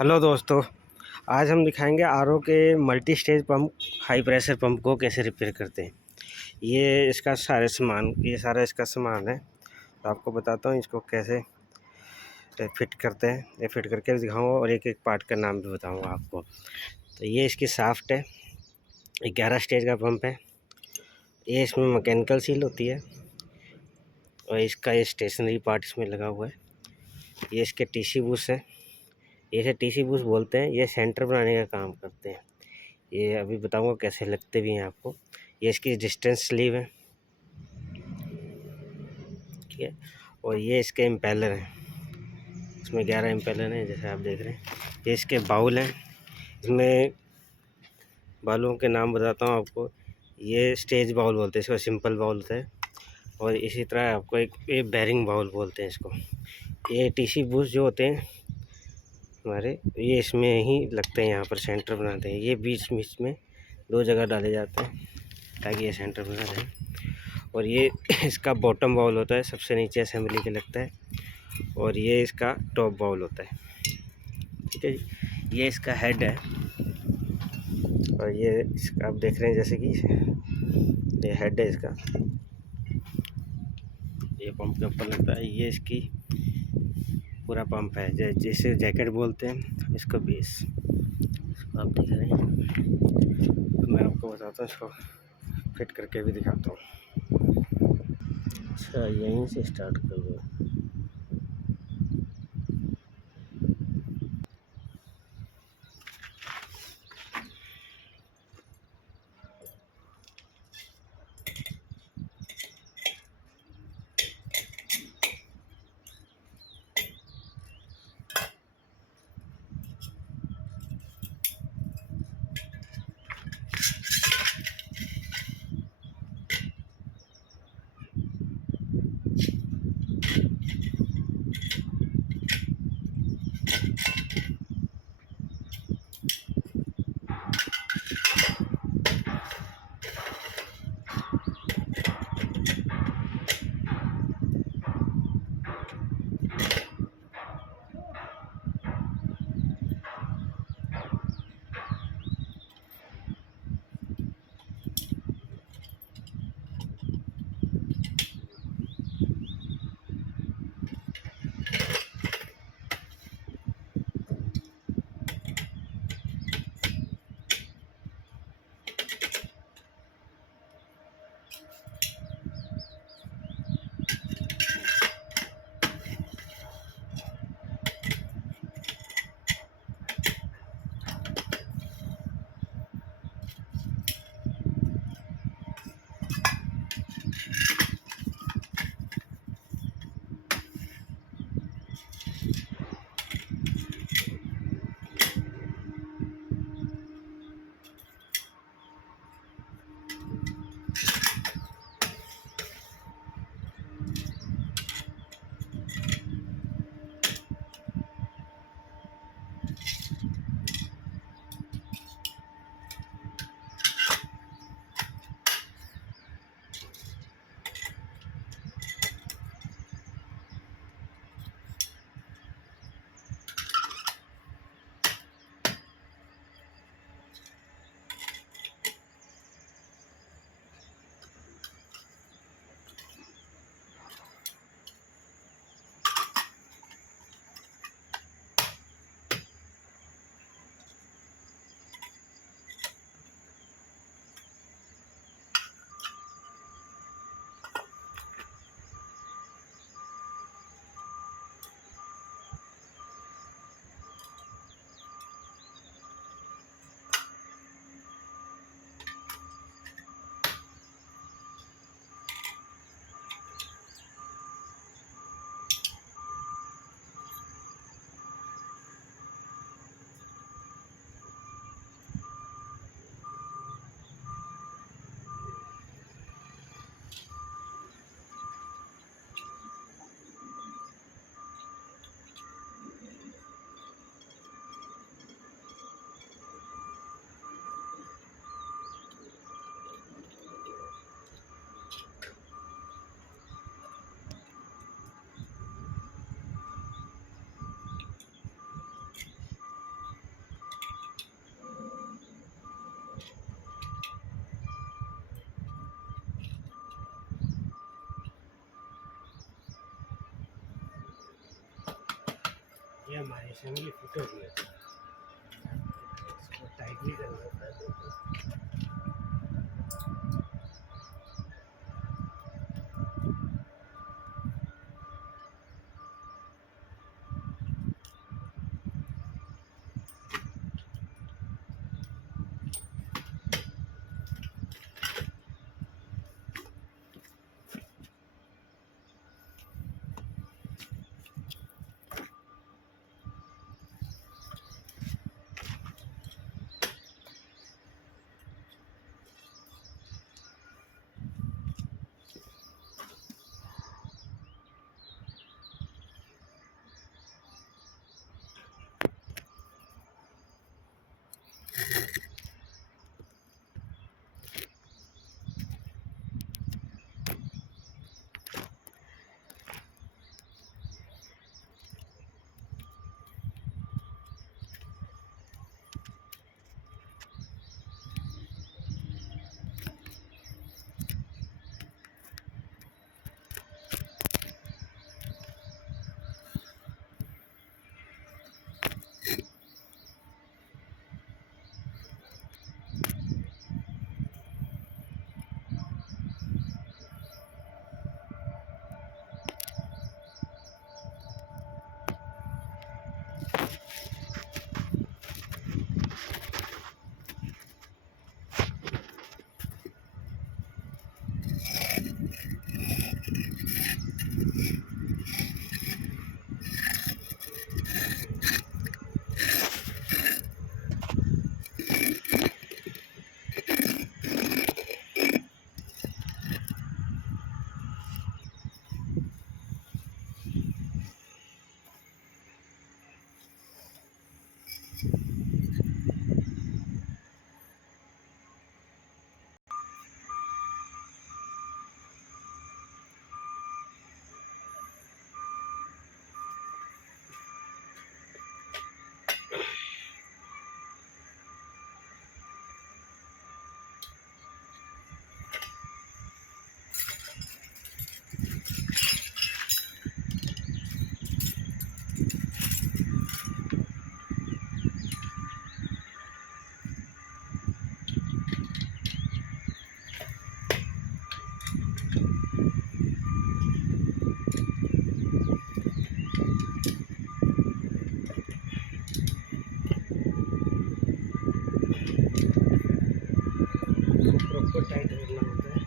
Hello दोस्तों, आज हम दिखाएंगे आरओ के multi stage pump high pressure pump को कैसे रिपेयर करते हैं। ये सारा इसका सामान है। तो आपको बताता हूँ इसको कैसे फिट करते हैं। ये फिट करके भी दिखाऊंगा और एक एक पार्ट का नाम भी बताऊंगा आपको। तो ये इसकी शाफ्ट है, 11 स्टेज का पंप है। ये इसमें मैकेनिकल सील होती है और इसका ये स्टेशनरी पार्ट इसमें लगा हुआ है। ये इसके टीसी बूस है, इसे टीसी बूस बोलते हैं। ये सेंटर बनाने का काम करते हैं। ये अभी बताऊंगा कैसे लगते भी हैं आपको। ये इसकी डिस्टेंस स्लीव है, ठीक है। और ये इसके इम्पेलर हैं, इसमें 11 इम्पेलर हैं जैसे आप देख रहे हैं। ये इसके बाउल हैं, इसमें बाउलों के नाम बताता हूँ आपको। ये स्टेज बाउल बोलते हैं इसको, सिंपल बाउल होता है। और इसी तरह आपको ये बैरिंग बाउल बोलते हैं इसको। ये टीसी बूस जो होते हैं हमारे, ये इसमें ही लगते हैं, यहाँ पर सेंटर बनाते हैं। ये बीच बीच में 2 जगह डाले जाते हैं ताकि ये सेंटर बना रहे। और ये इसका बॉटम बाउल होता है, सबसे नीचे असेंबली के लगता है। और ये इसका टॉप बाउल होता है, ठीक है जी। ये इसका हेड है और ये इसका आप देख रहे हैं जैसे कि ये हेड है इसका, ये पंप के ऊपर लगता है। ये इसकी पूरा पंप है, जिसे जैकेट बोलते हैं, इसको बेस आप देख रहे हैं। तो मैं आपको बताता हूँ, इसको फिट करके भी दिखाता हूँ। अच्छा, यहीं से स्टार्ट कर दो। फैमिली फोटो भी है, इसको टाइट नहीं करना होता है। प्रॉपर टाइट रखना होता है।